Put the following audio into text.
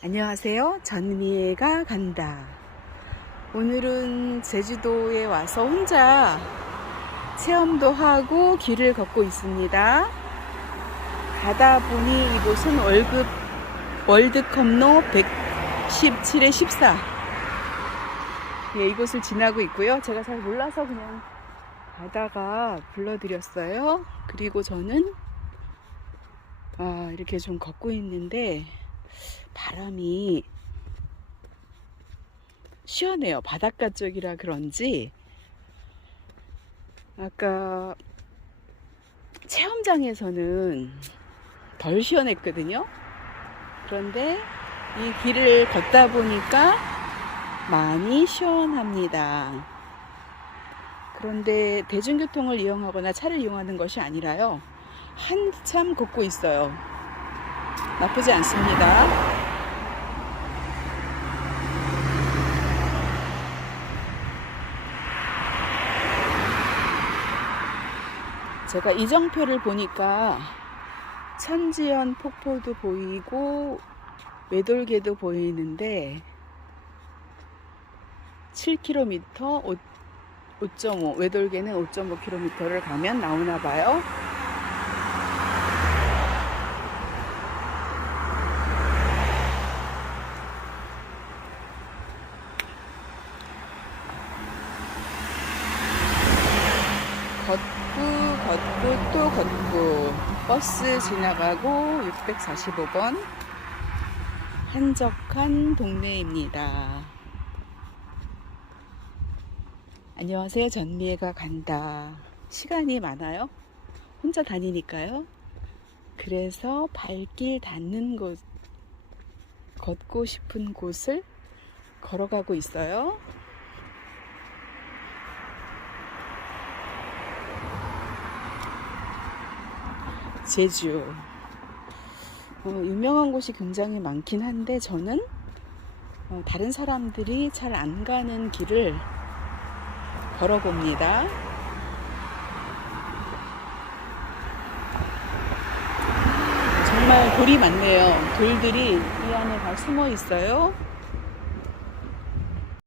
안녕하세요. 전미애가 간다. 오늘은 제주도에 와서 혼자 체험도 하고 길을 걷고 있습니다. 가다 보니 이곳은 월급 월드컵로 117에 14. 예, 이곳을 지나고 있고요. 제가 잘 몰라서 그냥 가다가 불러드렸어요. 그리고 저는 아, 이렇게 좀 걷고 있는데 바람이 시원해요. 바닷가 쪽이라 그런지 아까 체험장에서는 덜 시원했거든요. 그런데 이 길을 걷다 보니까 많이 시원합니다. 그런데 대중교통을 이용하거나 차를 이용하는 것이 아니라요. 한참 걷고 있어요. 나쁘지 않습니다. 제가 이정표를 보니까 천지연 폭포도 보이고 외돌개도 보이는데 7km 5.5 외돌개는 5.5km를 가면 나오나 봐요. 걷고 걷고 또 걷고 버스 지나가고 645번 한적한 동네입니다. 안녕하세요. 전미애가 간다. 시간이 많아요. 혼자 다니니까요. 그래서 발길 닿는 곳, 걷고 싶은 곳을 걸어가고 있어요. 제주. 어, 유명한 곳이 굉장히 많긴 한데 저는 어, 다른 사람들이 잘 안 가는 길을 걸어봅니다. 정말 돌이 많네요. 돌들이 이 안에 다 숨어 있어요.